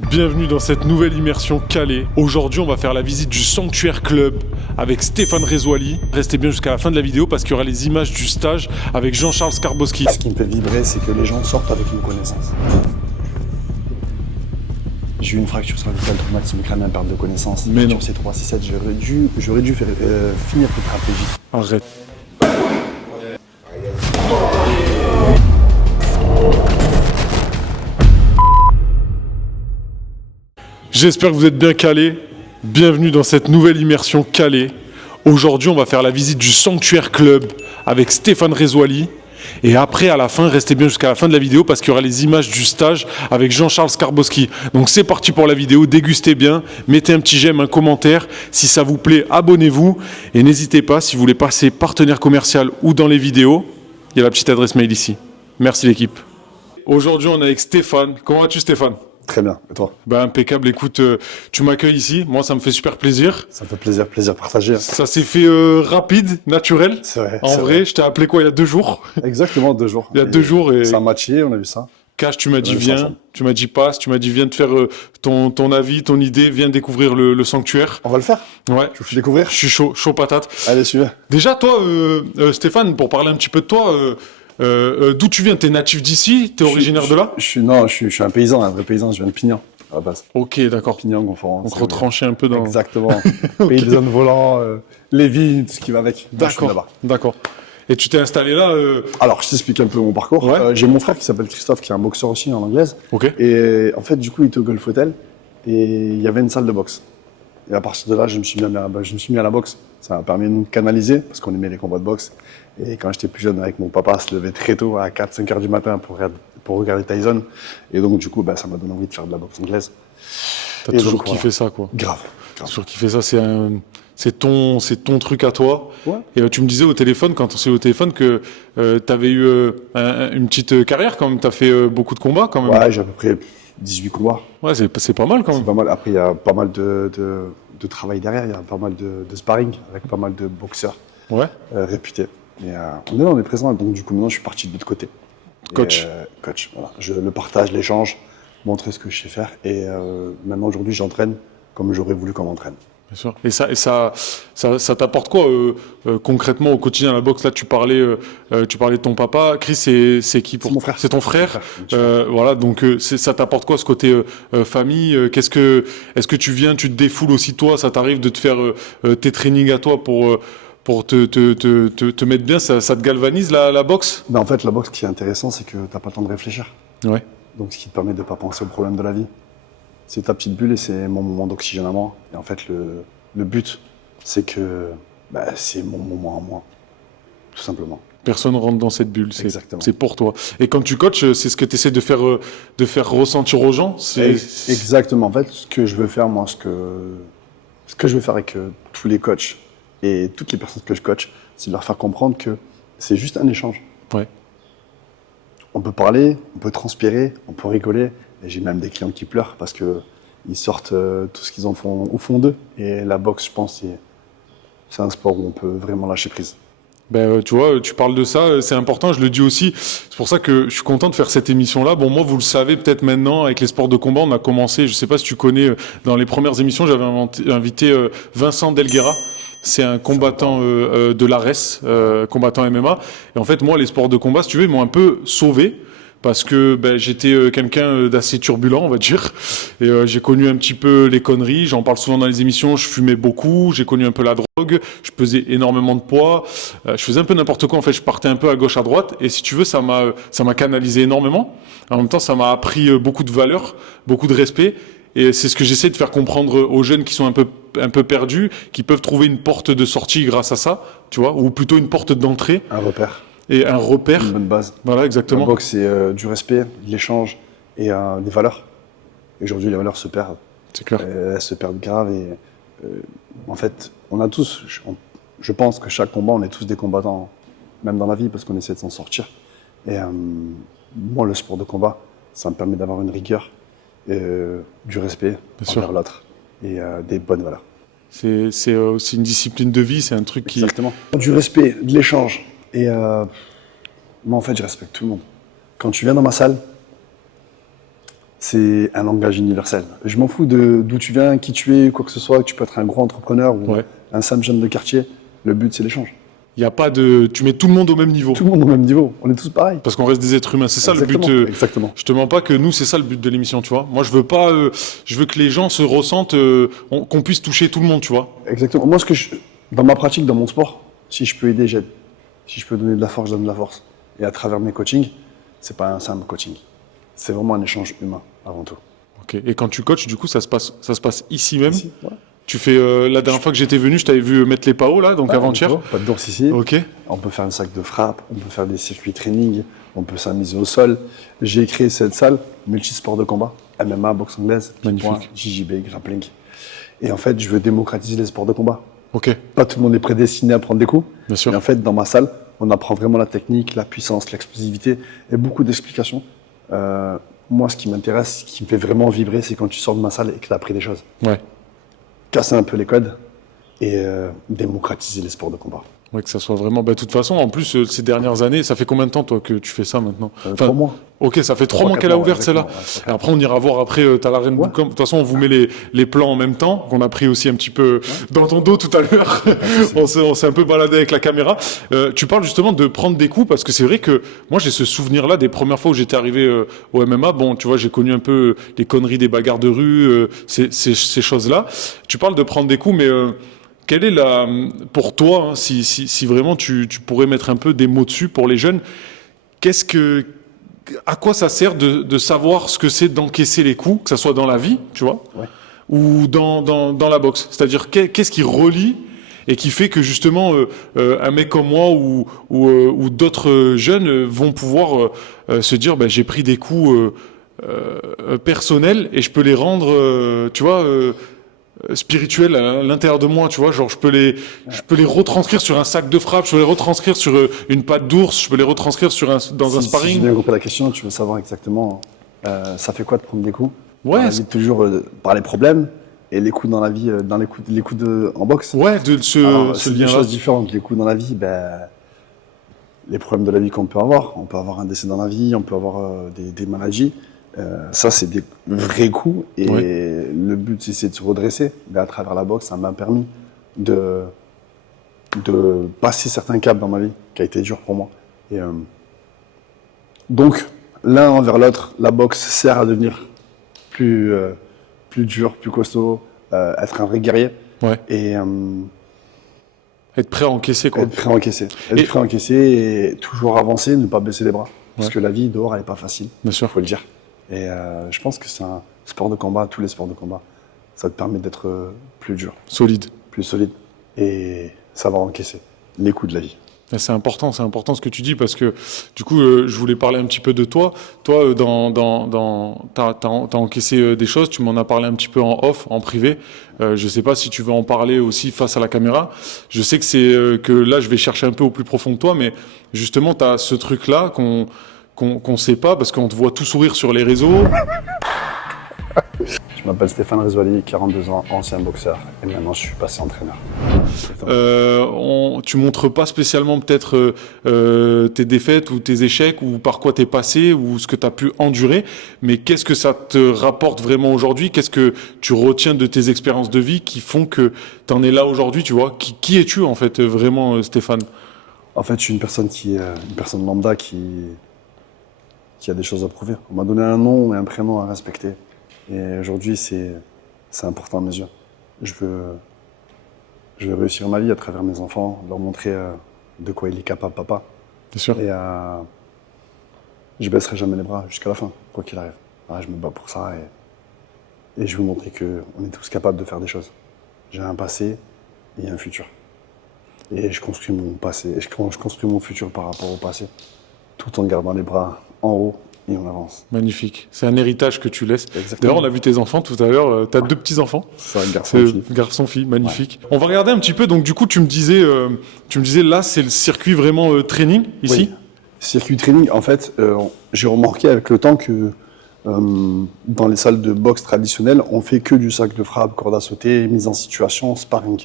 Bienvenue dans cette nouvelle immersion calée. Aujourd'hui, on va faire la visite du Sanctuaire Club avec Stéphane Rezuali. Restez bien jusqu'à la fin de la vidéo parce qu'il y aura les images du stage avec Jean-Charles Skarbowski. Ce qui me fait vibrer, c'est que les gens sortent avec une connaissance. J'ai eu une fracture cervicale, traumatisme crânien, perte de connaissance. Mais non. Sur C3, C7, j'aurais dû faire, finir tétraplégique. Arrête. J'espère que vous êtes bien calés. Bienvenue dans cette nouvelle immersion calée. Aujourd'hui, on va faire la visite du Sanctuaire Club avec Stéphane Rezuali. Et après, à la fin, restez bien jusqu'à la fin de la vidéo parce qu'il y aura les images du stage avec Jean-Charles Skarbowski. Donc c'est parti pour la vidéo, dégustez bien, mettez un petit j'aime, un commentaire. Si ça vous plaît, abonnez-vous. Et n'hésitez pas, si vous voulez passer partenaire commercial ou dans les vidéos, il y a la petite adresse mail ici. Merci l'équipe. Aujourd'hui, on est avec Stéphane. Comment vas-tu Stéphane ? Très bien, et toi? Ben, impeccable, écoute, tu m'accueilles ici, moi ça me fait super plaisir. Ça me fait plaisir partagé. Ça s'est fait rapide, naturel. C'est vrai. En vrai, je t'ai appelé quoi il y a 2 jours? Exactement, 2 jours. Il y a 2 jours et... Ça a matché, on a vu ça. Cash, tu m'as dit On a vu ça viens, ensemble. tu m'as dit passe, tu m'as dit viens te faire ton avis, ton idée, viens découvrir le sanctuaire. On va le faire. Ouais, Je vous fais découvrir. je suis chaud patate. Allez, suivez. Déjà, toi, Stéphane, pour parler un petit peu de toi, d'où tu viens? T'es natif d'ici? T'es originaire de là? Je suis un paysan, un vrai paysan, je viens de Pignan, à la base. Ok, d'accord. Pignan, Gonfort. Donc retrancher un peu dans... Exactement. Pays des zones volants, les vignes, tout ce qui va avec. Moi, je suis D'accord, là-bas. d'accord. Et tu t'es installé là Alors, je t'explique un peu mon parcours. Ouais. J'ai mon frère qui s'appelle Christophe, qui est un boxeur aussi en anglaise. Ok. Et en fait, du coup, il était au Golf Hotel et il y avait une salle de boxe. Et à partir de là, je me suis mis à la boxe. Ça m'a permis de nous canaliser parce qu'on aimait les combats de boxe. Et quand j'étais plus jeune, avec mon papa, se levait très tôt, à 4-5 heures du matin pour regarder Tyson. Et donc, du coup, ça m'a donné envie de faire de la boxe anglaise. T'as Et toujours donc, kiffé ça, quoi. Grave. T'as toujours kiffé ça, c'est ton truc à toi. Ouais. Et tu me disais au téléphone, quand on s'est eu au téléphone, que t'avais eu une petite carrière quand même. T'as fait beaucoup de combats quand même. Ouais, j'ai à peu près 18 combats. Ouais, c'est pas mal quand C'est même. pas mal. Après, il y a pas mal de travail derrière. Il y a pas mal de sparring avec pas mal de boxeurs Ouais. réputés. Et on est présent. Donc, du coup, maintenant, je suis parti de l'autre côté. Coach. Coach, voilà. Le partage, l'échange, montrer ce que je sais faire. Et maintenant, aujourd'hui, j'entraîne comme j'aurais voulu qu'on m'entraîne. Bien sûr. Et ça t'apporte quoi concrètement au quotidien la boxe? Là, tu parlais de ton papa. Chris, c'est qui pour... C'est mon frère. C'est ton frère. Mon frère. Voilà. Donc ça t'apporte quoi ce côté famille? Est-ce que tu viens, tu te défoules aussi toi? Ça t'arrive de te faire tes trainings à toi pour te mettre bien? Ça te galvanise la boxe? En fait, la boxe, ce qui est intéressant, c'est que t'as pas le temps de réfléchir. Ouais. Donc, ce qui te permet de ne pas penser aux problèmes de la vie. C'est ta petite bulle et c'est mon moment d'oxygène à moi. Et en fait, le but, c'est que c'est mon moment à moi, tout simplement. Personne rentre dans cette bulle, Exactement. c'est pour toi. Et quand tu coaches, c'est ce que tu essaies de faire ressentir aux gens? Exactement. En fait, ce que je veux faire, moi, ce que je veux faire avec tous les coachs et toutes les personnes que je coach, c'est de leur faire comprendre que c'est juste un échange. Ouais. On peut parler, on peut transpirer, on peut rigoler. Et j'ai même des clients qui pleurent parce qu'ils sortent tout ce qu'ils en font au fond d'eux. Et la boxe, je pense, c'est un sport où on peut vraiment lâcher prise. Tu vois, tu parles de ça, c'est important, je le dis aussi. C'est pour ça que je suis content de faire cette émission-là. Bon, moi, vous le savez peut-être maintenant, avec les sports de combat, on a commencé, je sais pas si tu connais, dans les premières émissions, j'avais invité Vincent Delguera. C'est un combattant de l'ARES, combattant MMA. Et en fait, moi, les sports de combat, si tu veux, ils m'ont un peu sauvé. Parce que j'étais quelqu'un d'assez turbulent, on va dire. Et j'ai connu un petit peu les conneries. J'en parle souvent dans les émissions. Je fumais beaucoup. J'ai connu un peu la drogue. Je pesais énormément de poids. Je faisais un peu n'importe quoi. En fait, je partais un peu à gauche, à droite. Et si tu veux, ça m'a canalisé énormément. En même temps, ça m'a appris beaucoup de valeurs, beaucoup de respect. Et c'est ce que j'essaie de faire comprendre aux jeunes qui sont un peu perdus, qui peuvent trouver une porte de sortie grâce à ça, tu vois, ou plutôt une porte d'entrée. Un repère. Et un repère. Une bonne base. Voilà, exactement. La boxe, c'est du respect, de l'échange et des valeurs. Et aujourd'hui, les valeurs se perdent. C'est clair. Elles se perdent grave. Et en fait, on a tous, je pense que chaque combat, on est tous des combattants, même dans la vie, parce qu'on essaie de s'en sortir. Et moi, le sport de combat, ça me permet d'avoir une rigueur, du respect envers l'autre et des bonnes valeurs. C'est aussi une discipline de vie, c'est un truc qui... Exactement. Du respect, de l'échange. Et moi, en fait, je respecte tout le monde. Quand tu viens dans ma salle, c'est un langage universel. Je m'en fous d'où tu viens, qui tu es, quoi que ce soit. Tu peux être un gros entrepreneur ou un simple jeune de quartier. Le but, c'est l'échange. Il y a pas de... Tu mets tout le monde au même niveau. Tout le monde au même niveau. On est tous pareils. Parce qu'on reste des êtres humains. C'est ça le but. Exactement. Je te mens pas que nous, c'est ça le but de l'émission, tu vois. Moi, je veux pas... je veux que les gens se ressentent... qu'on puisse toucher tout le monde, tu vois. Exactement. Moi, dans ma pratique, dans mon sport, si je peux aider, j'aide. Si je peux donner de la force, je donne de la force. Et à travers mes coachings, c'est pas un simple coaching. C'est vraiment un échange humain, avant tout. Ok. Et quand tu coaches, du coup, ça se passe ici même. Ici, ouais. Tu fais la dernière fois que j'étais venu, je t'avais vu mettre les PAO là, donc avant-hier. Pas de d'ours ici. Ok. On peut faire un sac de frappe, on peut faire des circuits training, on peut s'amuser au sol. J'ai créé cette salle multisport de combat, MMA, boxe anglaise, magnifique, JJB, grappling. Et en fait, je veux démocratiser les sports de combat. Ok. Pas tout le monde est prédestiné à prendre des coups. Bien sûr. Mais en fait, dans ma salle, on apprend vraiment la technique, la puissance, l'explosivité et beaucoup d'explications. Moi, ce qui m'intéresse, ce qui me fait vraiment vibrer, c'est quand tu sors de ma salle et que tu as appris des choses. Ouais. Casser un peu les codes et démocratiser les sports de combat. Ouais, que ça soit vraiment... de toute façon, en plus, ces dernières années, ça fait combien de temps, toi, que tu fais ça maintenant? 3 mois. Ok, ça fait 3 mois qu'elle a ouvert, celle-là. Et après, on ira voir, t'as l'arène Bootcamp. De toute façon, on vous met les plans en même temps, qu'on a pris aussi un petit peu dans ton dos tout à l'heure. On s'est un peu baladé avec la caméra. Tu parles justement de prendre des coups, parce que c'est vrai que moi, j'ai ce souvenir-là des premières fois où j'étais arrivé au MMA. Bon, tu vois, j'ai connu un peu les conneries des bagarres de rue, ces choses-là. Tu parles de prendre des coups, mais... quelle est pour toi, hein, si vraiment tu pourrais mettre un peu des mots dessus pour les jeunes, à quoi ça sert de savoir ce que c'est d'encaisser les coups, que ça soit dans la vie, tu vois, ou dans la boxe? C'est-à-dire, qu'est-ce qui relie et qui fait que justement un mec comme moi ou d'autres jeunes vont pouvoir se dire, j'ai pris des coups personnels et je peux les rendre, tu vois, spirituel à l'intérieur de moi, tu vois, genre je peux les retranscrire sur un sac de frappe, je peux les retranscrire sur une patte d'ours, je peux les retranscrire dans un sparring. Si j'ai bien compris la question, tu veux savoir exactement ça fait quoi de prendre des coups? Ouais. On évite toujours par les problèmes et les coups dans la vie, les coups en boxe. Ouais, c'est des choses différentes. Les coups dans la vie, les problèmes de la vie qu'on peut avoir. On peut avoir un décès dans la vie, on peut avoir des maladies. Ça, c'est des vrais coups et le but, c'est de se redresser. Mais à travers la boxe, ça m'a permis de passer certains caps dans ma vie qui a été dur pour moi. Et, donc, l'un envers l'autre, la boxe sert à devenir plus dur, plus costaud, être un vrai guerrier. Ouais. Et être prêt à encaisser, quoi. Être prêt à encaisser et toujours avancer, ne pas baisser les bras. Parce que la vie dehors, elle n'est pas facile. Bien sûr. Faut le dire. Et je pense que c'est un sport de combat, tous les sports de combat, ça te permet d'être plus dur. Solide. Plus solide. Et ça va encaisser les coups de la vie. Et c'est important ce que tu dis parce que du coup, je voulais parler un petit peu de toi. Toi, t'as encaissé des choses, tu m'en as parlé un petit peu en off, en privé. Je sais pas si tu veux en parler aussi face à la caméra. Je sais que que là, je vais chercher un peu au plus profond de toi, mais justement, t'as ce truc-là qu'on sait pas parce qu'on te voit tout sourire sur les réseaux. Je m'appelle Stéphane Rizzuali, 42 ans, ancien boxeur et maintenant je suis passé entraîneur. Tu montres pas spécialement peut-être tes défaites ou tes échecs ou par quoi t'es passé ou ce que t'as pu endurer, mais qu'est-ce que ça te rapporte vraiment aujourd'hui? Qu'est-ce que tu retiens de tes expériences de vie qui font que t'en es là aujourd'hui, tu vois? Qui es-tu en fait vraiment, Stéphane? En fait, je suis une personne une personne lambda qui a des choses à prouver. On m'a donné un nom et un prénom à respecter. Et aujourd'hui, c'est important à mes yeux. Je veux réussir ma vie à travers mes enfants, leur montrer de quoi il est capable, papa. Bien sûr. Et je baisserai jamais les bras jusqu'à la fin, quoi qu'il arrive. Je me bats pour ça et je veux montrer qu'on est tous capables de faire des choses. J'ai un passé et un futur. Et je construis mon passé, et je construis mon futur par rapport au passé, tout en gardant les bras en haut. Et on avance. Magnifique. C'est un héritage que tu laisses. Exactement. D'ailleurs, on a vu tes enfants tout à l'heure. Tu as 2 petits-enfants. C'est un garçon-fille. Garçon-fille, magnifique. Ouais. On va regarder un petit peu. Donc, du coup, tu me disais là, c'est le circuit vraiment training, ici. Oui. Circuit training, en fait, j'ai remarqué avec le temps que dans les salles de boxe traditionnelles, on fait que du sac de frappe, corde à sauter, mise en situation, sparring.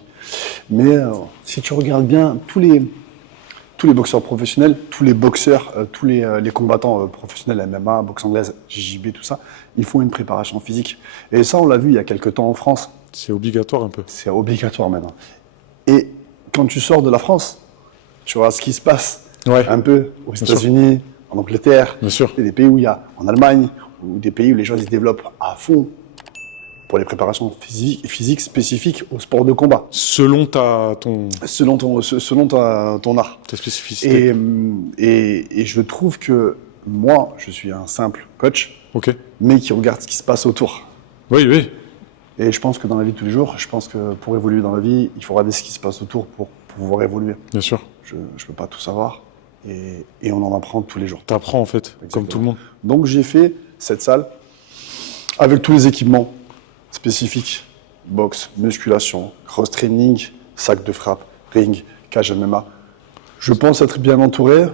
Mais si tu regardes bien, tous tous les boxeurs professionnels, tous les boxeurs, tous les combattants professionnels, MMA, boxe anglaise, JJB, tout ça, ils font une préparation physique. Et ça, on l'a vu il y a quelques temps en France. C'est obligatoire un peu. C'est obligatoire maintenant. Et quand tu sors de la France, tu vois ce qui se passe un peu aux États-Unis, en Angleterre, Bien sûr. et des pays où il y a, en Allemagne, ou des pays où les gens ils se développent à fond pour les préparations physiques spécifiques au sport de combat. Selon ton Ton art. ta spécificité. Et je trouve que moi, je suis un simple coach, Ok. mais qui regarde ce qui se passe autour. Oui, oui. Et je pense que dans la vie de tous les jours, je pense que pour évoluer dans la vie, il faut regarder ce qui se passe autour pour pouvoir évoluer. Bien sûr. Je ne peux pas tout savoir et on en apprend tous les jours. T'apprends en fait, comme tout le monde. Donc j'ai fait cette salle avec tous les équipements spécifiques, boxe, musculation, cross-training, sac de frappe, ring, cage MMA. Je pense être bien entouré.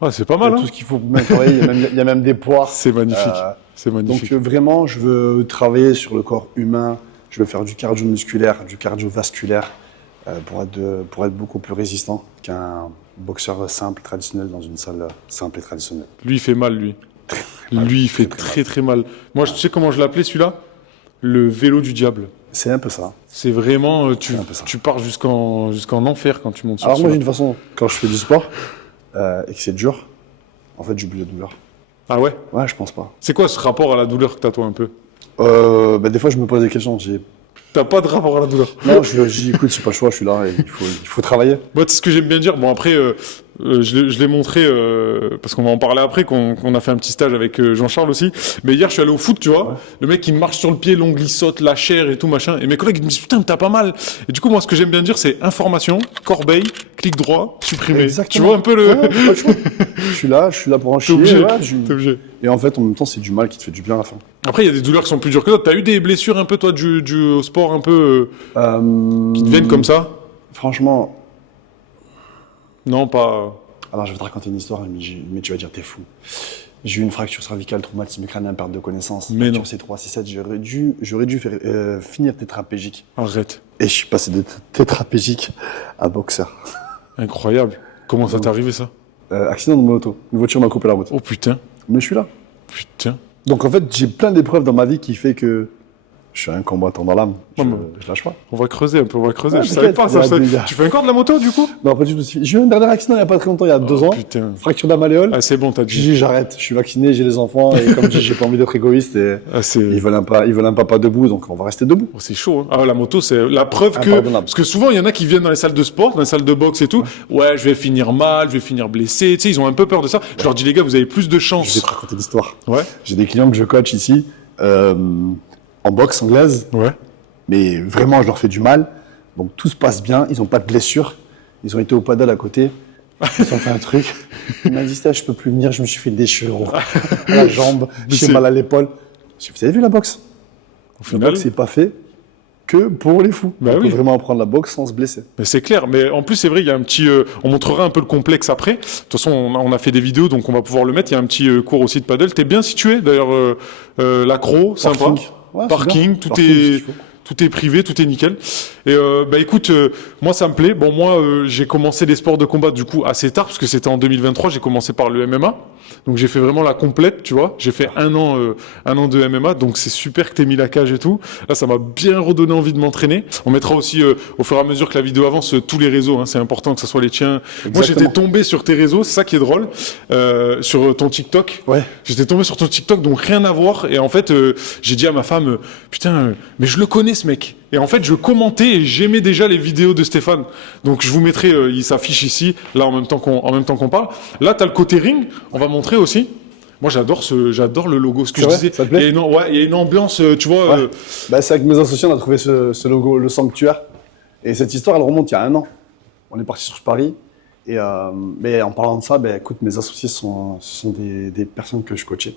Ah, c'est pas Il y a mal, hein. tout ce qu'il faut m'entourer. Il y a même des poids. C'est magnifique. C'est Donc magnifique. vraiment, je veux travailler sur le corps humain. Je veux faire du cardio-musculaire, du cardiovasculaire pour être beaucoup plus résistant qu'un boxeur simple, traditionnel, dans une salle simple et traditionnelle. Lui, il fait mal, lui. Lui, il fait très très mal. Moi, tu sais comment je l'appelais celui-là? Le vélo du diable. C'est un peu ça. C'est vraiment, C'est un peu ça. tu pars jusqu'en enfer quand tu montes sur Alors moi, j'ai celui-là. une façon, quand je fais du sport et que c'est dur, en fait, j'oublie la douleur. Ah ouais? Ouais, je pense pas. C'est quoi ce rapport à la douleur que t'as toi un peu? Des fois, je me pose des questions. T'as pas de rapport à la douleur? Non, je dis, écoute, c'est pas le choix, je suis là, et il faut travailler. Moi, c'est ce que j'aime bien dire. Bon, après, je l'ai montré, parce qu'on va en parler après, qu'on a fait un petit stage avec Jean-Charles aussi. Mais hier, je suis allé au foot, tu vois. Ouais. Le mec, il marche sur le pied, l'ongle, il saute, la chair et tout, machin. Et mes collègues, ils me disent, putain, t'as pas mal. Et du coup, moi, ce que j'aime bien dire, c'est information, corbeille, clic droit, supprimer. Exactement. Tu vois un peu le... Ouais, pas le choix. Je suis là pour en T'es chier. obligé. ouais, T'es obligé. Et en fait, en même temps, c'est du mal qui te fait du bien à la fin. Après, il y a des douleurs qui sont plus dures que d'autres. T'as eu des blessures un peu, toi, du au sport, un peu, qui te viennent comme ça? Franchement, Non, pas... alors je vais te raconter une histoire, mais tu vas dire, t'es fou. J'ai eu une fracture cervicale, traumatisme crânien, perte de connaissance. Mais non. Fracture C3, C7, j'aurais dû finir tétraplégique. Arrête. Et je suis passé de tétraplégique à boxeur. Incroyable. Comment ça t'est arrivé, ça? Accident de moto. Une voiture m'a coupé la route. Oh putain. Mais je suis là. Putain. Donc en fait, j'ai plein d'épreuves dans ma vie qui fait que je suis un combattant dans l'âme. Ouais, mais- Je lâche pas. On va creuser un peu, on va creuser. Ouais, Je savais t'inquiète, pas ça. il y a je savais- des gars. Tu fais encore de la moto, du coup? Non, pas du tout. J'ai eu un dernier accident il n'y a pas très longtemps, il y a 2 ans. Putain. Fracture de la malléole. Ah, c'est bon, t'as J'ai dit. dit j'arrête, je suis vacciné, j'ai les enfants et comme je dis, j'ai pas envie d'être égoïste et Ah, c'est... ils veulent un papa debout, donc on va rester debout. Oh, c'est chaud. Hein. Ah, la moto, c'est la preuve que... Impardonnable. Parce que souvent, il y en a qui viennent dans les salles de sport, dans les salles de boxe et tout. Ouais, je vais finir mal, je vais finir blessé. Tu sais, ils ont un peu peur de ça. Je leur dis, les gars, vous avez plus de Je vais chance. te raconter l'histoire. Ouais. J'ai des clients que je coach ici en boxe anglaise, Ouais. mais vraiment je leur fais du mal. Donc tout se passe bien, ils n'ont pas de blessure. Ils ont été au paddle à côté, ils ont fait un truc. Il m'a dit, je peux plus venir, je me suis fait une déchirure à la jambe, j'ai c'est- mal à l'épaule. J'ai dit, vous avez vu la boxe? Au La final, boxe, c'est pas fait que pour les fous. Bah on oui. peut vraiment apprendre la boxe sans se blesser. mais c'est clair. Mais en plus, c'est vrai, il y a un petit... on montrera un peu le complexe après. De toute façon, on a fait des vidéos, donc on va pouvoir le mettre. Il y a un petit cours aussi de paddle. T'es bien situé, d'ailleurs, l'accro, sympa. Parking. Ouais, c'est Parking, bien. tout Parking, c'est ce est... qu'il faut. Tout est privé, tout est nickel. Et bah écoute, moi ça me plaît. Bon, moi j'ai commencé les sports de combat du coup assez tard parce que c'était en 2023. J'ai commencé par le MMA, donc j'ai fait vraiment la complète, tu vois. J'ai fait un an de MMA, donc c'est super que t'aies mis la cage et tout. Là, ça m'a bien redonné envie de m'entraîner. On mettra aussi au fur et à mesure que la vidéo avance tous les réseaux. Hein, c'est important que ce soit les tiens. Moi, j'étais Exactement. tombé sur tes réseaux, c'est ça qui est drôle, sur ton TikTok. Ouais. J'étais tombé sur ton TikTok, donc rien à voir. Et en fait, j'ai dit à ma femme, putain, mais je le connais ce mec. Et en fait, je commentais et j'aimais déjà les vidéos de Stéphane. Donc je vous mettrai, il s'affiche ici, là en même temps qu'on parle. Là, t'as le côté ring. On va montrer aussi. Moi, j'adore le logo. Ce que C'est je vrai, disais, ça te plaît il y a une ambiance, tu vois. Ouais. Bah, c'est avec mes associés, on a trouvé ce logo, le sanctuaire. Et cette histoire, elle remonte il y a 1 an. On est parti sur Paris. Et mais en parlant de ça, écoute, mes associés, ce sont des personnes que je coachais.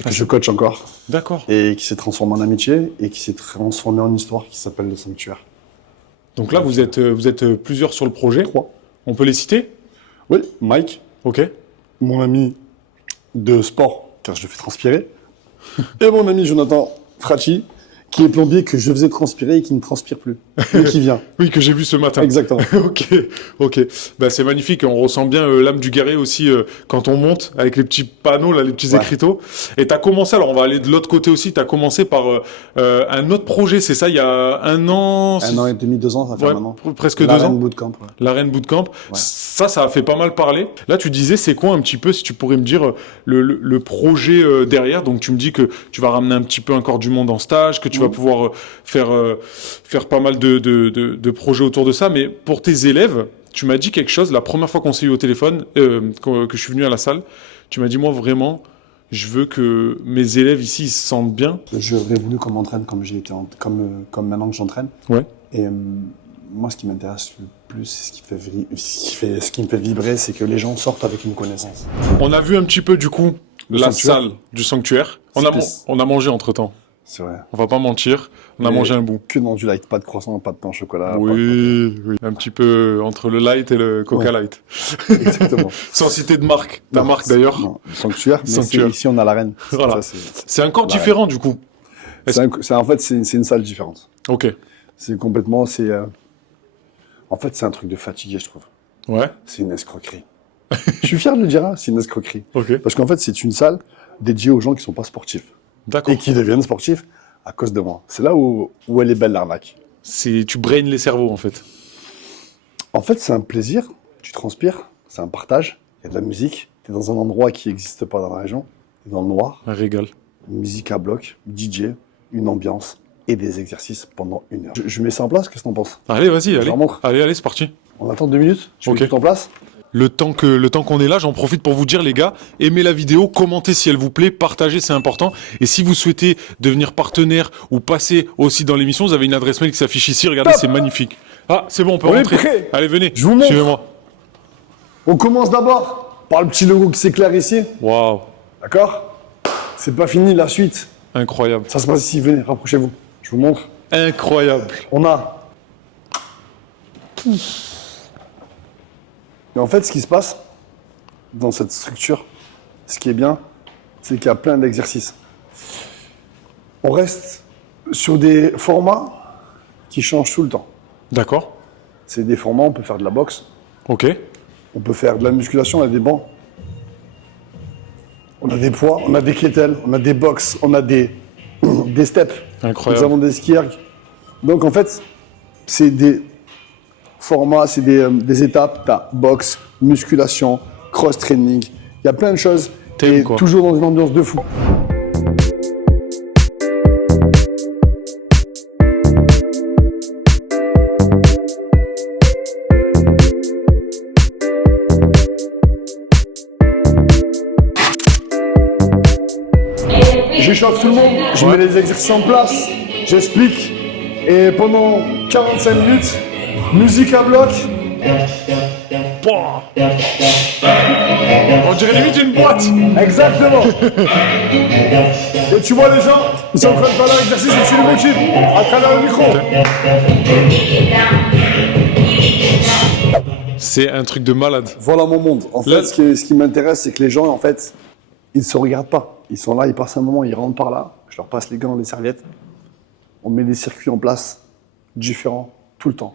Et que je coach encore. D'accord. Et qui s'est transformé en amitié et qui s'est transformé en histoire qui s'appelle le sanctuaire. Donc là, vous êtes plusieurs sur le projet. 3. On peut les citer? Oui, Mike, Ok. mon ami de sport, car je le fais transpirer. Et mon ami Jonathan Fracci, qui est plombier, que je faisais transpirer et qui ne transpire plus. Et qui vient. Oui, que j'ai vu ce matin. Exactement. Ok. Bah, c'est magnifique. On ressent bien l'âme du guerrier aussi quand on monte avec les petits panneaux, là, les petits écriteaux. Et t'as commencé, alors on va aller de l'autre côté aussi, t'as commencé par un autre projet, c'est ça, il y a 1 an? 1 an et demi, 2 ans, ça fait maintenant. Presque 2 ans. Bootcamp. Ouais. L'Arène Bootcamp. Ouais. Ça a fait pas mal parler. Là, tu disais, c'est quoi un petit peu, si tu pourrais me dire, le projet derrière. Donc, tu me dis que tu vas ramener un petit peu encore du monde en stage, que tu vas pouvoir faire pas mal de projets autour de ça. Mais pour tes élèves, tu m'as dit quelque chose, la première fois qu'on s'est eu au téléphone, que je suis venu à la salle, tu m'as dit, moi, vraiment, je veux que mes élèves ici ils se sentent bien. J'aurais voulu qu'on m'entraîne comme j'ai été, comme maintenant que j'entraîne. Ouais. Et moi, ce qui m'intéresse le plus, ce qui me fait vibrer, c'est que les gens sortent avec une connaissance. On a vu un petit peu, du coup, la salle du sanctuaire. On a mangé entre-temps. C'est vrai. On va pas mentir. On a mangé un bout. Que dans du light, pas de croissant, pas de pain au chocolat. Oui. Un petit peu entre le light et le Coca Light. Exactement. Sans citer de marque. Ta marque d'ailleurs. Non, sanctuaire. Mais ici, on a l'Arène. Voilà. C'est encore différent, du coup. En fait, c'est une salle différente. Ok. C'est complètement, en fait, c'est un truc de fatigué, je trouve. Ouais. C'est une escroquerie. Je suis fier de le dire, hein, c'est une escroquerie. Ok. Parce qu'en fait, c'est une salle dédiée aux gens qui sont pas sportifs. D'accord. Et qui deviennent sportifs à cause de moi. C'est là où elle est belle, l'arnaque. Tu braines les cerveaux, en fait. En fait, c'est un plaisir. Tu transpires. C'est un partage. Il y a de la musique. Tu es dans un endroit qui n'existe pas dans la région. Tu es dans le noir. Un régal. Une musique à bloc, DJ, une ambiance et des exercices pendant 1 heure. Je mets ça en place, qu'est-ce que t'en penses? Allez, vas-y, Je allez. leur montre. Allez, c'est parti. On attend 2 minutes, tu mets tout en place? Le temps qu'on est là, j'en profite pour vous dire, les gars, aimez la vidéo, commentez si elle vous plaît, partagez, c'est important. Et si vous souhaitez devenir partenaire ou passer aussi dans l'émission, vous avez une adresse mail qui s'affiche ici. Regardez, c'est magnifique. Ah, c'est bon, on peut rentrer. Prêt. Allez, venez. Je vous montre. Suivez-moi. On commence d'abord par le petit logo qui s'éclaire ici. Waouh. D'accord? C'est pas fini, la suite. Incroyable. Ça se passe ici, venez, rapprochez-vous. Je vous montre. Incroyable. On a... Et en fait, ce qui se passe dans cette structure, ce qui est bien, c'est qu'il y a plein d'exercices. On reste sur des formats qui changent tout le temps. D'accord. C'est des formats, on peut faire de la boxe, Ok. on peut faire de la musculation, on a des bancs, on a des poids, on a des kettlebells, on a des box, on a des steps. Incroyable. Nous avons des ski erg. Donc en fait, c'est des formats, c'est des étapes. Tu as boxe, musculation, cross-training. Il y a plein de choses. Et quoi. toujours dans une ambiance de fou. J'échauffe tout le monde, je mets les exercices en place, j'explique. Et pendant 45 minutes, musique à bloc. Pouah. On dirait limite une boîte. Exactement. Et tu vois les gens, ils sont en train de faire leur exercice et tu les motives à travers le micro. C'est un truc de malade. Voilà mon monde. En fait, Là- ce qui m'intéresse, c'est que les gens, en fait, ils ne se regardent pas. Ils sont là, ils passent un moment, ils rentrent par là. Je leur passe les gants, les serviettes. On met des circuits en place différents tout le temps.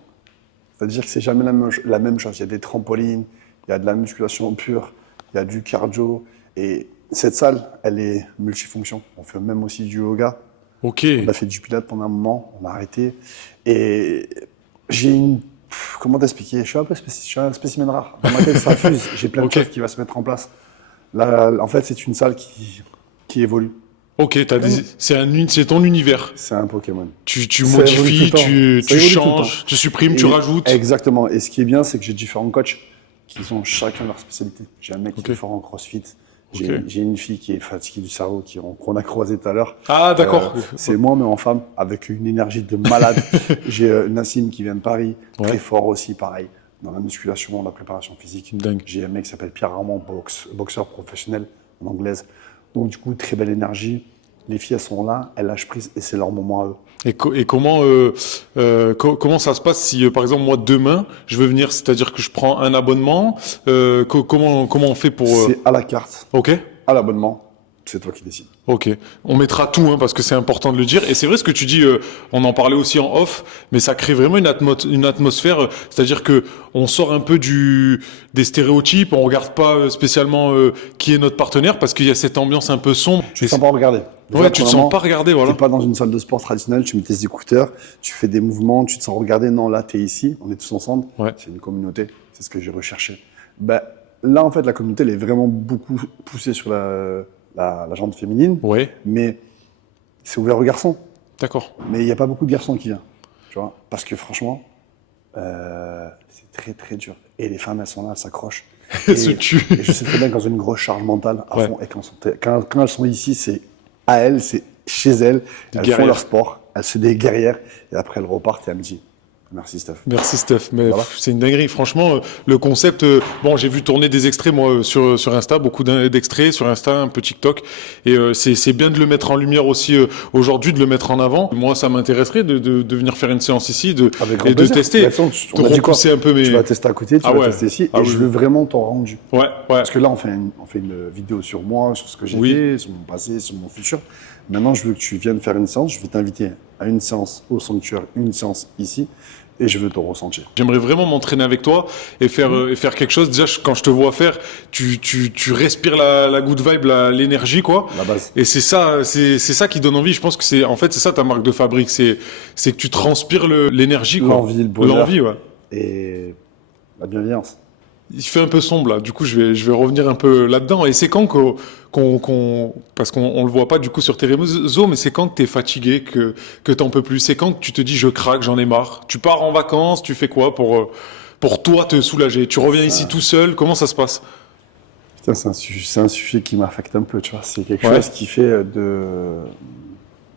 C'est-à-dire que c'est jamais la même chose. Il y a des trampolines, il y a de la musculation pure, il y a du cardio. Et cette salle, elle est multifonction. On fait même aussi du yoga. Ok. On a fait du pilates pendant un moment, on a arrêté. Et j'ai une... Comment t'expliquer? Je suis un spécimen rare. Dans ma tête, ça fuse. J'ai plein de choses qui vont se mettre en place. Là, en fait, c'est une salle qui évolue. Ok, c'est ton univers. C'est un Pokémon. Tu Ça modifies, évolue tout le temps. tu Ça évolue tout le changes, temps. tu supprimes, tu rajoutes. Exactement. Et ce qui est bien, c'est que j'ai différents coachs qui ont chacun leur spécialité. J'ai un mec qui est fort en crossfit. J'ai une fille qui est fatiguée du cerveau, qu'on a croisé tout à l'heure. Ah, d'accord. C'est moi, mais en femme, avec une énergie de malade. J'ai Nassim qui vient de Paris, très fort aussi, pareil, dans la musculation, dans la préparation physique. Dingue. J'ai un mec qui s'appelle Pierre Armand, boxeur professionnel en anglaise. Donc, du coup, très belle énergie. Les filles, elles sont là, elles lâchent prise et c'est leur moment à eux. Et comment ça se passe si, par exemple, moi, demain, je veux venir, c'est-à-dire que je prends un abonnement, comment on fait pour... C'est à la carte, Ok. à l'abonnement. c'est toi qui décides. Ok, on mettra tout hein, parce que c'est important de le dire. Et c'est vrai ce que tu dis, on en parlait aussi en off, mais ça crée vraiment une atmosphère, c'est-à-dire que on sort un peu des stéréotypes, on regarde pas spécialement qui est notre partenaire parce qu'il y a cette ambiance un peu sombre. Tu te sens pas regardé. Ouais, tu te sens pas regardé, voilà. T'es pas dans une salle de sport traditionnelle, tu mets tes écouteurs, tu fais des mouvements, tu te sens regardé. Non, là, t'es ici, on est tous ensemble. Ouais. C'est une communauté, c'est ce que j'ai recherché. Ben, là, en fait, la communauté, elle est vraiment beaucoup poussée sur la jante féminine, Ouais, mais c'est ouvert aux garçons. d'accord. Mais il n'y a pas beaucoup de garçons qui viennent, tu vois, parce que franchement, c'est très très dur. Et les femmes, elles sont là, elles s'accrochent. Elles se tuent. Et je sais très bien qu'elles ont une grosse charge mentale à Ouais. fond. Et quand elles sont ici, c'est à elles, c'est chez elles. Elles font guerrières. leur sport, elles se des guerrières. Et après, elles repartent et elles me disent merci Steph. Merci Steph, mais Voilà. c'est une dinguerie. Franchement, le concept, bon, j'ai vu tourner des extraits moi sur Insta, beaucoup d'extraits sur Insta, un peu TikTok, et c'est bien de le mettre en lumière aussi aujourd'hui, de le mettre en avant. Moi, ça m'intéresserait de venir faire une séance ici, Avec grand et de plaisir. tester, De toute façon, de on a dit quoi repousser un peu mes. Tu vas tester à côté, tu Ah vas ouais. tester ici. Ah et oui. je veux vraiment ton rendu. Ouais. Parce que là, on fait une vidéo sur moi, sur ce que j'ai Oui. fait, sur mon passé, sur mon futur. Maintenant, je veux que tu viennes faire une séance. Je vais t'inviter à une séance au sanctuaire, une séance ici, et je veux ton ressenti. J'aimerais vraiment m'entraîner avec toi et faire quelque chose. Déjà, quand je te vois faire, tu respires la good vibe, l'énergie, quoi. La base. Et c'est ça qui donne envie. Je pense que c'est ça ta marque de fabrique. C'est que tu transpires l'énergie, quoi. L'envie, le bonheur. L'envie, ouais. Et la bienveillance. Il fait un peu sombre là. Du coup, je vais revenir un peu là-dedans. Et c'est quand parce qu'on le voit pas du coup sur tes réseaux, mais c'est quand que t'es fatigué, que t'en peux plus. C'est quand que tu te dis je craque, j'en ai marre. Tu pars en vacances, tu fais quoi pour toi te soulager? Tu reviens ici tout seul. Comment ça se passe? Putain, c'est un sujet qui m'affecte un peu, tu vois. C'est quelque Ouais. chose qui fait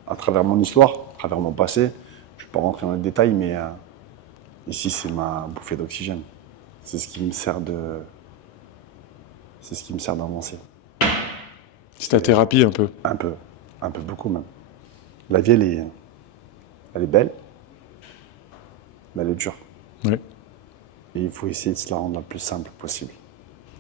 à travers mon histoire, à travers mon passé. Je ne vais pas rentrer dans les détails, mais ici, c'est ma bouffée d'oxygène. C'est ce qui me sert d'avancer. C'est ta thérapie un peu. Un peu beaucoup même. La vie, elle est belle, mais elle est dure. Ouais. Et il faut essayer de se la rendre la plus simple possible.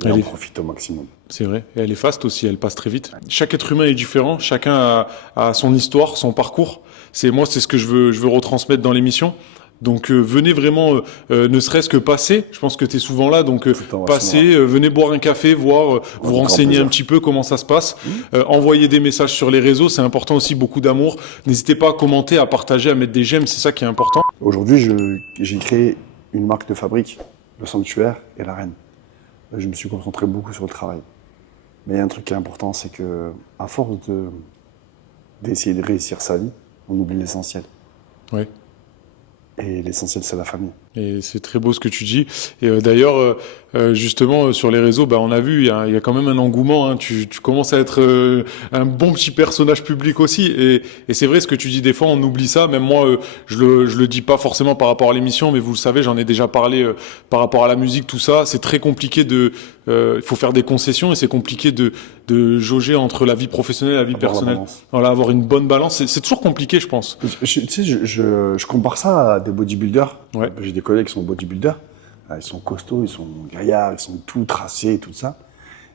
Et Elle en est- profiter au maximum. C'est vrai. Et elle est faste aussi, elle passe très vite. Chaque être humain est différent, chacun a son histoire, son parcours. C'est ce que je veux retransmettre dans l'émission. Donc venez vraiment, ne serait-ce que passer. Je pense que tu es souvent là, donc le temps, passez, venez boire un café, voir, vous grand renseigner plaisir. un petit peu comment ça se passe. Envoyez des messages sur les réseaux, c'est important aussi, beaucoup d'amour. N'hésitez pas à commenter, à partager, à mettre des j'aime, c'est ça qui est important. Aujourd'hui, j'ai créé une marque de fabrique, le sanctuaire et la reine. Je me suis concentré beaucoup sur le travail. Mais il y a un truc qui est important, c'est que à force d'essayer de réussir sa vie, on oublie l'essentiel. Ouais. Et l'essentiel, c'est la famille. Et c'est très beau ce que tu dis. Et d'ailleurs, justement, sur les réseaux, on a vu, il y a quand même un engouement. Hein. Tu commences à être un bon petit personnage public aussi. Et c'est vrai ce que tu dis. Des fois, on oublie ça. Même moi, je le dis pas forcément par rapport à l'émission, mais vous le savez, j'en ai déjà parlé par rapport à la musique, tout ça. C'est très compliqué il faut faire des concessions et c'est compliqué de jauger entre la vie professionnelle et la vie Avoir la personnelle. balance. Voilà, avoir une bonne balance. C'est toujours compliqué, je pense. Tu sais, je compare ça à des bodybuilders. Ouais. J'ai des collègues qui sont bodybuilders. Ils sont costauds, ils sont gaillards, ils sont tout tracés et tout ça.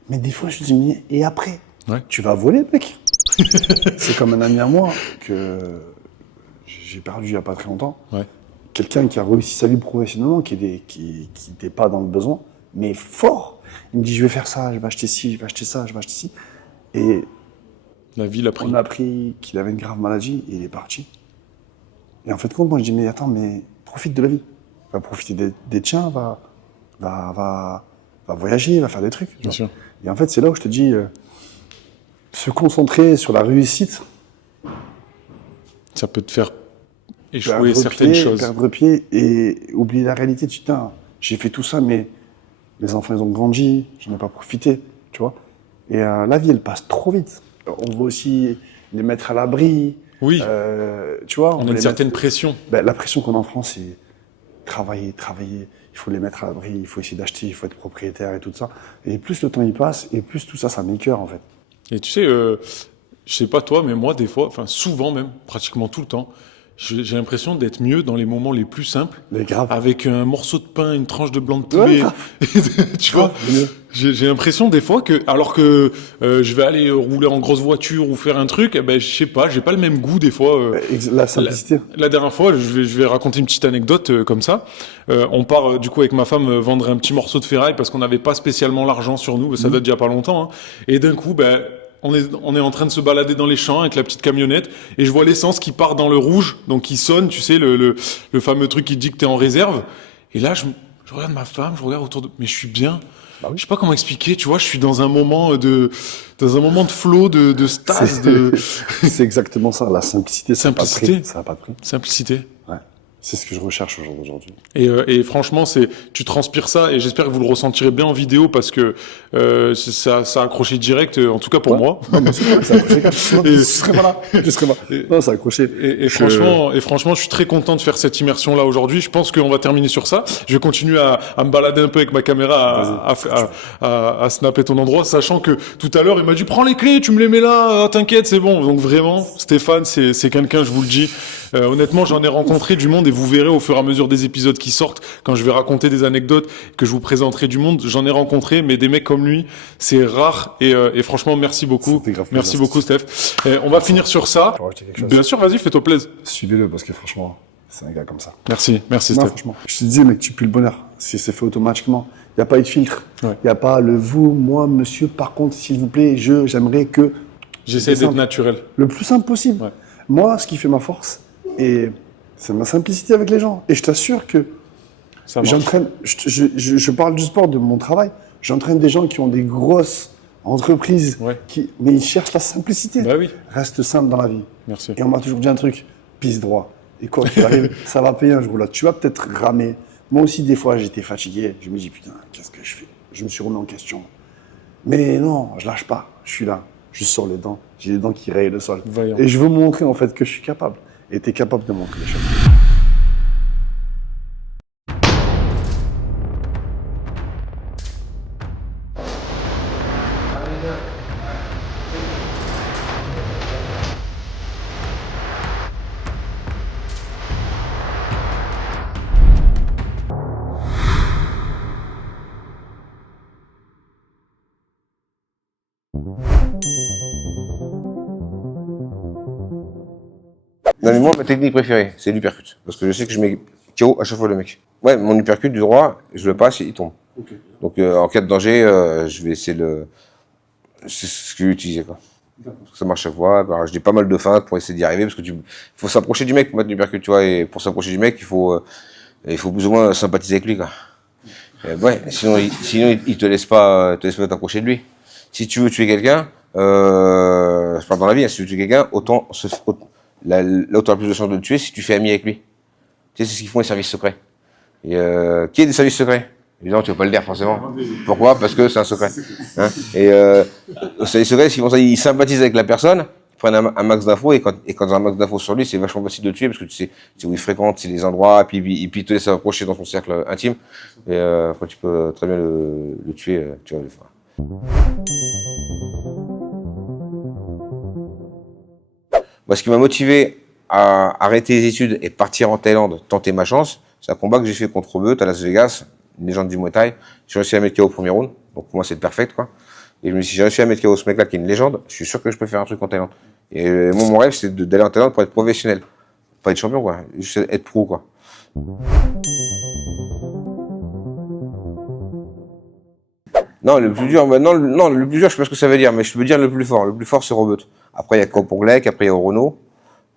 Mais des fois, je me dis, mais et après Ouais. Tu vas voler, mec. C'est comme un ami à moi que j'ai perdu il n'y a pas très longtemps. Ouais. Quelqu'un qui a réussi sa vie professionnellement, qui n'était pas dans le besoin, mais fort. Il me dit, je vais faire ça, je vais acheter ci, je vais acheter ça, je vais acheter ci. Et La vie l'a pris. on a appris qu'il avait une grave maladie et il est parti. Et en fait, compte, moi, je dis, mais attends, mais profite de la vie. Va profiter des tiens, va voyager, va faire des trucs. Bien sûr. Et en fait, c'est là où je te dis, se concentrer sur la réussite, Ça peut te faire échouer perdre certaines pied, choses. perdre pied et oublier la réalité. Tu dis, putain, j'ai fait tout ça, mais les enfants, ils ont grandi, j'en ai pas profité, tu vois. Et la vie, elle passe trop vite. On veut aussi les mettre à l'abri. Oui, Tu vois, on a veut une les certaine mettre- pression. Ben, la pression qu'on a en France, c'est travailler. Il faut les mettre à l'abri, il faut essayer d'acheter, il faut être propriétaire et tout ça. Et plus le temps y passe, et plus tout ça, ça m'écoeure, en fait. Et tu sais, je sais pas toi, mais moi, des fois, enfin souvent même, pratiquement tout le temps, j'ai l'impression d'être mieux dans les moments les plus simples, Mais grave. avec un morceau de pain, une tranche de blanc de Ouais, poulet. grave. Tu vois, Mieux. j'ai l'impression des fois que, alors que je vais aller rouler en grosse voiture ou faire un truc, eh ben, je sais pas, j'ai pas le même goût des fois. La simplicité. La dernière fois, je vais raconter une petite anecdote comme ça. On part du coup avec ma femme vendre un petit morceau de ferraille parce qu'on n'avait pas spécialement l'argent sur nous, ça date d'il y a pas longtemps. Hein. Et d'un coup, ben, on est en train de se balader dans les champs avec la petite camionnette et je vois l'essence qui part dans le rouge, donc qui sonne, tu sais, le fameux truc qui dit que t'es en réserve. Et là, je regarde ma femme, je regarde autour de, mais je suis bien. Bah oui. Je sais pas comment expliquer, tu vois, je suis dans un moment de flow, de stase, de C'est exactement ça, la simplicité, ça n'a pas de Simplicité. prix. Ça n'a pas de prix. simplicité. Ouais. C'est ce que je recherche au jour d'aujourd'hui. Et franchement, tu transpires ça, et j'espère que vous le ressentirez bien en vidéo parce que ça a accroché direct, en tout cas pour Ouais. moi. Non, mais c'est vrai, ça a accroché. Sinon, Et- je serais pas là. Je serais pas. Non, ça a accroché. Franchement, je suis très content de faire cette immersion là aujourd'hui. Je pense qu'on va terminer sur ça. Je vais continuer à me balader un peu avec ma caméra, à snapper ton endroit, sachant que tout à l'heure il m'a dit prends les clés, tu me les mets là, t'inquiète, c'est bon. Donc vraiment, Stéphane, c'est quelqu'un, je vous le dis. Honnêtement, j'en ai rencontré du monde et vous verrez au fur et à mesure des épisodes qui sortent, quand je vais raconter des anecdotes, que je vous présenterai du monde, j'en ai rencontré, mais des mecs comme lui, c'est rare. Et franchement, merci beaucoup. Ça fait grave Merci plaisir. beaucoup, Steph. On va finir sur ça. Je vais rajouter quelque chose. Bien sûr, vas-y, fais-toi plaisir. Suivez-le parce que franchement, c'est un gars comme ça. Merci Non, Steph. franchement. Je te disais, mec, tu pues le bonheur. C'est fait automatiquement. Il n'y a pas eu de filtre. Il Ouais. n'y a pas le vous, moi, monsieur, par contre, s'il vous plaît, j'aimerais que. J'essaie C'est d'être simple. naturel. Le plus simple possible. Ouais. Moi, ce qui fait ma force, et c'est ma simplicité avec les gens. Et je t'assure que Ça marche. j'entraîne, je parle du sport, de mon travail, j'entraîne des gens qui ont des grosses entreprises, Ouais. mais ils cherchent la simplicité. Bah oui. Reste simple dans la vie. Merci. Et on m'a toujours dit un truc, pisse droit. Et quoi qu'il arrive, ça va payer un jour là. Tu vas peut-être ramer. Moi aussi, des fois, j'étais fatigué. Je me dis, putain, qu'est-ce que je fais? Je me suis remis en question. Mais non, je lâche pas. Je suis là. Je sors les dents. J'ai les dents qui rayent le sol. Vaillant. Et je veux montrer, en fait, que je suis capable. Et tu es capable de montrer les choses. Non mais moi ma technique préférée c'est l'uppercut parce que je sais que je mets KO à chaque fois le mec. Ouais mon uppercut du droit je le passe et il tombe. Donc en cas de danger je vais essayer c'est ce que j'ai utilisé quoi. Ça marche chaque fois. Alors, je dis pas mal de feintes pour essayer d'y arriver parce que faut s'approcher du mec pour mettre l'uppercut tu vois et pour s'approcher du mec il faut plus ou moins sympathiser avec lui quoi. Et ouais sinon il te laisse pas t'approcher de lui. Si tu veux tuer quelqu'un je parle dans la vie hein, si tu veux tuer quelqu'un là où tu as plus de chances de le tuer, si tu fais ami avec lui. Tu sais, c'est ce qu'ils font les services secrets. Et qui est des services secrets? Évidemment, tu vas pas le dire forcément. Pourquoi? Parce que c'est un secret. Hein et les services secrets, ce qu'ils font ça, ils sympathisent avec la personne, ils prennent un max d'infos, et quand ils ont un max d'infos sur lui, c'est vachement facile de le tuer, parce que tu sais où il fréquente, c'est les endroits, et puis il te laisse approcher dans son cercle intime. Et après, tu peux très bien le tuer, tu vois, des fois. Moi, ce qui m'a motivé à arrêter les études et partir en Thaïlande, tenter ma chance, c'est un combat que j'ai fait contre Beut à Las Vegas, une légende du Muay Thai. J'ai réussi à mettre KO au premier round, donc pour moi c'est perfect quoi. Et je me suis dit, j'ai réussi à mettre KO ce mec-là qui est une légende, je suis sûr que je peux faire un truc en Thaïlande. Et moi, mon rêve, c'est d'aller en Thaïlande pour être professionnel. Pas être champion quoi, juste être pro quoi. Non, le plus dur, non, le plus dur, je sais pas ce que ça veut dire, mais je peux dire le plus fort. Le plus fort, c'est Beut. Après, il y a Koponglek, après, il y a Orono.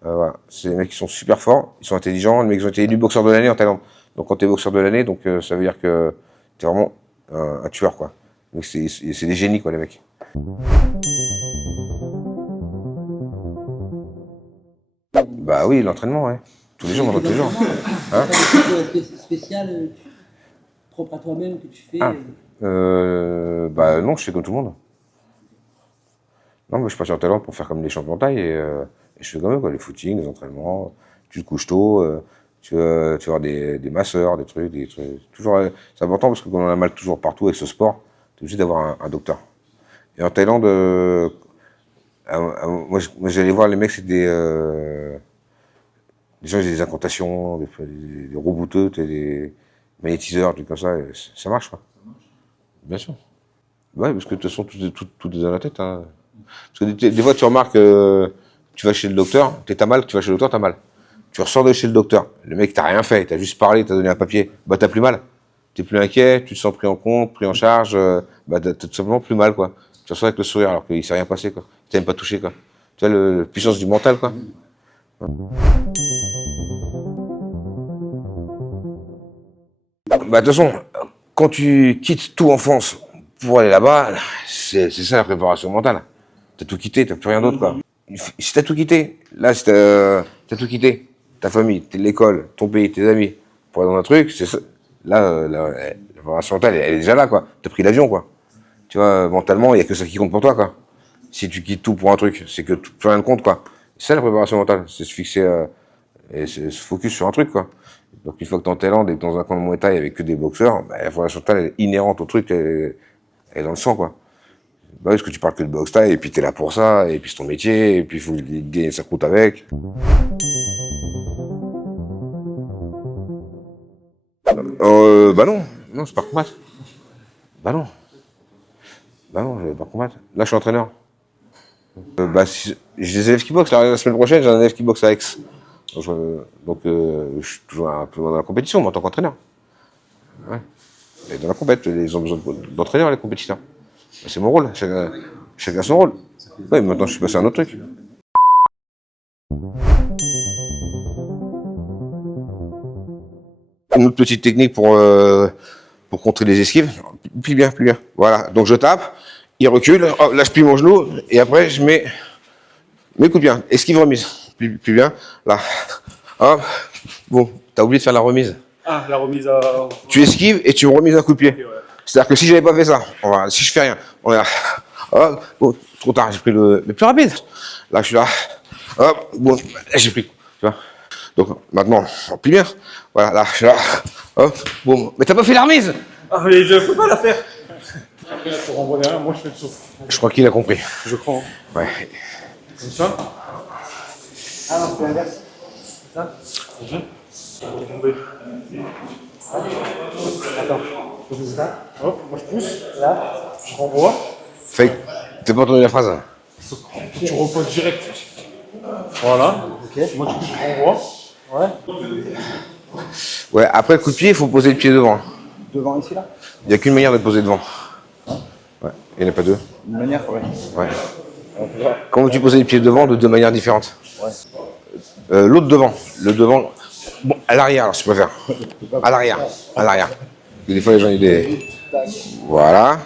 Voilà. C'est des mecs qui sont super forts, ils sont intelligents, les mecs ils ont été élus boxeur de l'année en Thaïlande. Donc quand t'es boxeur de l'année, donc ça veut dire que t'es vraiment un tueur quoi. Donc c'est des génies quoi les mecs. Bah oui, l'entraînement, ouais. Tous les jours, on entraîne tous les jours. Hein? T'as des trucs spécial propre à toi-même que tu fais Ah. Bah non, je fais comme tout le monde. Non, mais je suis parti en Thaïlande pour faire comme les champions thaï et je fais comme eux, quoi, les footings, les entraînements, tu te couches tôt, tu vas avoir des masseurs, des trucs. Toujours, c'est important parce que quand on a mal toujours partout avec ce sport, t'es obligé d'avoir un docteur. Et en Thaïlande, moi j'allais voir les mecs, c'est des Les gens, ils ont des incantations, des rebouteux, des magnétiseurs, des trucs comme ça, et ça marche, quoi. Bien sûr. Ouais, parce que de toute façon, tout est dans la tête. Hein. Parce que des fois, tu remarques, tu vas chez le docteur, t'as mal, tu vas chez le docteur, t'as mal. Tu ressors de chez le docteur, le mec, t'as rien fait, t'as juste parlé, t'as donné un papier, bah t'as plus mal. T'es plus inquiet, tu te sens pris en compte, pris en charge, bah t'as tout simplement plus mal, quoi. Tu ressors avec le sourire alors qu'il s'est rien passé, quoi. Il t'a même pas touché, quoi. Tu vois, la puissance du mental, quoi. Bah de toute façon, quand tu quittes tout en France pour aller là-bas, c'est ça la préparation mentale. T'as tout quitté, t'as plus rien d'autre, quoi. Si t'as tout quitté, là, si t'as tout quitté, ta famille, l'école, ton pays, tes amis, pour aller dans un truc, c'est ça. Là, la préparation mentale, elle est déjà là, quoi. T'as pris l'avion, quoi. Tu vois, mentalement, il y a que ça qui compte pour toi, quoi. Si tu quittes tout pour un truc, c'est que plus rien ne compte, quoi. C'est ça la préparation mentale, c'est se fixer et se focus sur un truc, quoi. Donc une fois que t'es en Thaïlande et que dans un camp de Muay Thai avec que des boxeurs, bah, la préparation mentale elle est inhérente au truc, elle est dans le sang, quoi. Bah, parce que tu parles que de boxe thaï, et puis t'es là pour ça, et puis c'est ton métier, et puis il faut gagner sa croûte avec. Bah non, c'est pas combattre. Bah non, je vais pas combattre. Là, je suis entraîneur. J'ai des élèves qui boxent. La semaine prochaine, j'ai un élève qui boxe à Aix. Donc, je suis toujours un peu dans la compétition, moi, en tant qu'entraîneur. Ouais. Et dans la compétition, ils ont besoin d'entraîneurs, les compétiteurs. C'est mon rôle, chacun son rôle. Ouais, maintenant, je suis passé à un autre truc. Une autre petite technique pour contrer les esquives. Plus bien. Voilà, donc je tape, il recule, oh, là je plie mon genou, et après je mets mes coups de pied. Esquive remise. Plus bien, là. Hop, bon, t'as oublié de faire la remise. Ah, la remise à... Tu esquives et tu remises un coup de pied. Okay, ouais. C'est-à-dire que si j'avais pas fait ça, si je fais rien, on est là, hop, bon, trop tard, j'ai pris le plus rapide. Là, je suis là, hop, bon, j'ai pris, tu vois. Donc, maintenant, on plie bien. Voilà, là, je suis là, hop, bon, mais t'as pas fait la remise. Ah, mais je peux pas la faire. Après, là, pour renvoyer derrière, moi, je fais le saut. Je crois qu'il a compris. Je crois. Hein. Ouais. Comme ça. Ah non, c'est l'inverse. C'est ça? Attends. Hop, moi je pousse, Là. je renvoie, Fait que, t'as pas entendu la phrase? tu reposes direct. Voilà. Ok. Moi du coup je renvoie. Ouais. Ouais, après le coup de pied, il faut poser le pied devant. Devant ici, là? Il n'y a qu'une manière de poser devant. Ouais, il n'y en a pas deux. Une manière, ouais. Ouais. Comment tu posais les pieds devant de deux manières différentes? Ouais. L'autre devant. Le devant. Bon, à l'arrière, alors, si tu préfères. À l'arrière. À l'arrière. Des fois, les gens, Voilà.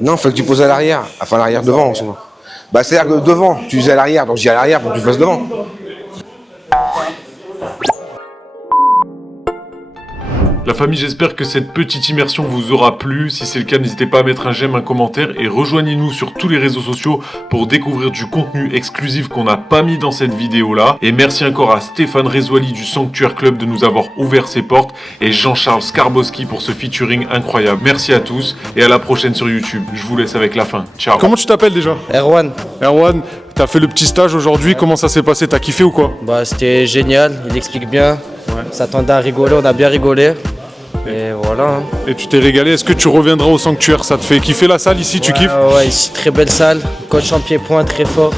Non, il faut que tu poses à l'arrière. Enfin, à l'arrière devant, en ce moment. Bah, c'est-à-dire que devant, tu faisais à l'arrière, donc je dis à l'arrière pour que tu fasses devant. La famille, j'espère que cette petite immersion vous aura plu. Si c'est le cas, n'hésitez pas à mettre un j'aime, un commentaire et rejoignez-nous sur tous les réseaux sociaux pour découvrir du contenu exclusif qu'on n'a pas mis dans cette vidéo-là. Et merci encore à Stéphane Rezuali du Sanctuaire Club de nous avoir ouvert ses portes et Jean-Charles Skarbowski pour ce featuring incroyable. Merci à tous et à la prochaine sur YouTube. Je vous laisse avec la fin. Ciao. Comment tu t'appelles déjà? Erwan, Erwan, t'as fait le petit stage aujourd'hui. Comment ça s'est passé? T'as kiffé ou quoi? bah, c'était génial, il explique bien. Ouais. On s'attendait à rigoler, on a bien rigolé. Et voilà. Hein. Et tu t'es régalé. Est-ce que tu reviendras au Sanctuaire? Ça te fait kiffer la salle ici? Tu kiffes? Ouais, ici, très belle salle. Coach en pied-point, très fort.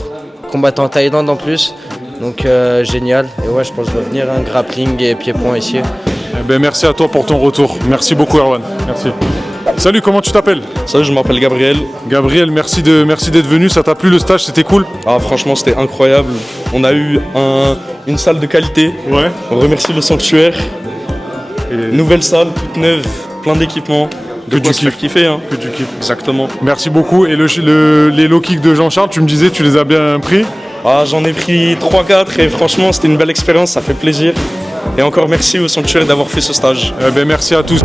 Combattant en Thaïlande en plus. Donc génial. Et ouais, je pense que je vais venir, hein, grappling et pied-point ici. Eh ben, merci à toi pour ton retour. Merci beaucoup, Erwan. Merci. Salut, comment tu t'appelles? Salut, je m'appelle Gabriel. Gabriel, merci d'être venu. Ça t'a plu le stage? C'était cool? Ah, franchement, c'était incroyable. On a eu une salle de qualité. Ouais. On remercie le sanctuaire. Nouvelle salle, toute neuve, plein d'équipements. Que tu se faire kiffes. kiffer, hein. Que tu kiffes. Exactement. Merci beaucoup. Et les low kicks de Jean-Charles, tu me disais, tu les as bien pris? Ah, j'en ai pris 3-4 et franchement, c'était une belle expérience, ça fait plaisir. Et encore merci au sanctuaire d'avoir fait ce stage. Eh ben, merci à tous.